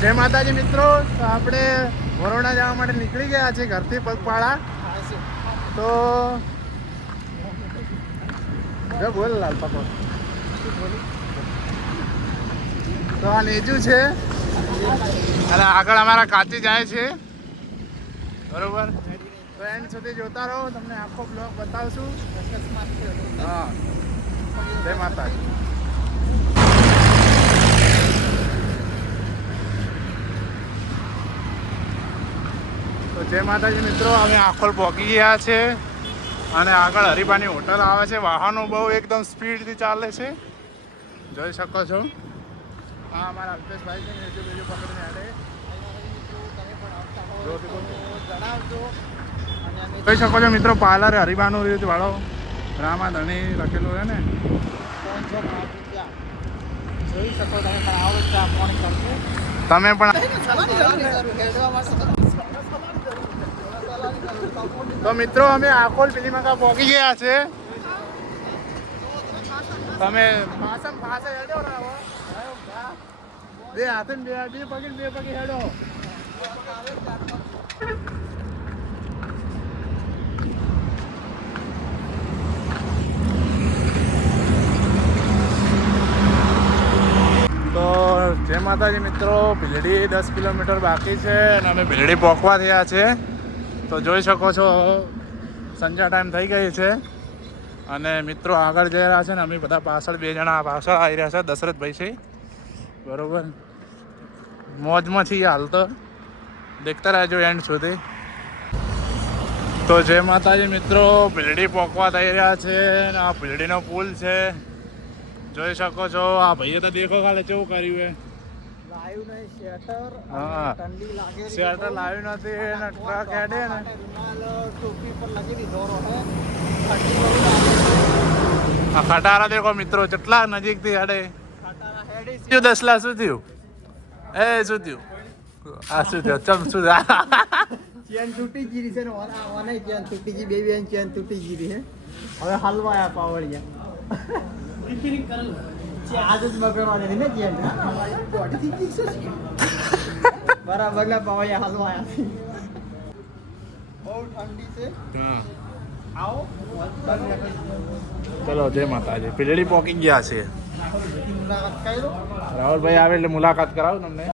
જય માતાજી મિત્રો, તો આપણે વરોડા જવા માટે નીકળી ગયા છે ઘરથી પગપાળા. તો જો બોલ લાલ પકો. તો આ નેજુ છે અને આગળ અમારા કાચી જાય છે, બરોબર. તો એન્ડ સુધી જોતા રહો, તમને આખો બ્લોગ બતાવશું. હા, જય માતાજી. જય માતાજી મિત્રો, અમે આખોલ પહોંચી ગયા છે અને આગળ હરિભાની હોટલ આવે છે. વાહનો બહુ એકદમ સ્પીડથી ચાલે છે, જોઈ શકો છો. હા, અમારા અલ્પેશભાઈ છે, બીજું બીજું પકડીને આડે જોઈ શકો છો મિત્રો. પાર્લર હરિભાનું રીત વાળો રામા ધણી લખેલું છે ને, જોઈ શકો તમે પણ આવો તમે પણ. તો મિત્રો અમે આખોલ પીલીમકા પહોંચી ગયા છે. તમે બે હાથે બે પગી હેડો. તો જય માતાજી મિત્રો, ભીલડી 10 કિલોમીટર બાકી છે અને અમે ભીલડી પહોંચવા થયા છે. તો જોઈ શકો છો સંજા ટાઈમ થઈ ગઈ છે અને મિત્રો આગળ જઈ રહ્યા છે ને અમે બધા પાછળ, 2 જણા પાછળ આવી રહ્યા છે. દશરથભાઈ છે, બરોબર. મોજમાં છીએ હાલ તો, દેખતા રહેજો એન્ડ સુધી. તો જય માતાજી મિત્રો, ભીલડી પહોંચવા થઈ રહ્યા છે અને આ ભીલડીનો પુલ છે, જોઈ શકો છો. આ ભાઈએ તો દેખો ખાલી કેવું કર્યું છે. હા, શેટર લાવ્યું નથી ને ટ્રક હેડે ને. આ ખટારા દેખો મિત્રો, કેટલા નજીકથી હેડે. 10 શું થયું? એ શું થયું? આ શું થયું? ચમ શું ચેન તૂટી ગઈ છે ને, ઓને ચેન તૂટી ગઈ, બે ચેન તૂટી ગઈ છે. હવે હલવાયા પાવડિયા રિપેરિંગ કરેલું છે. આજ જ બગડવાની ને ચેન બોડી થી છે બરાબર ના પાવડિયા હલવાયા છે. બહુ ઠંડી છે. હા, આવો ચલો જય માતાજી. ભીલડી પહોંચી ગયા છે. મુલાકાત કર્યો. રાહુલભાઈ આવે એટલે મુલાકાત કરાવું તમને.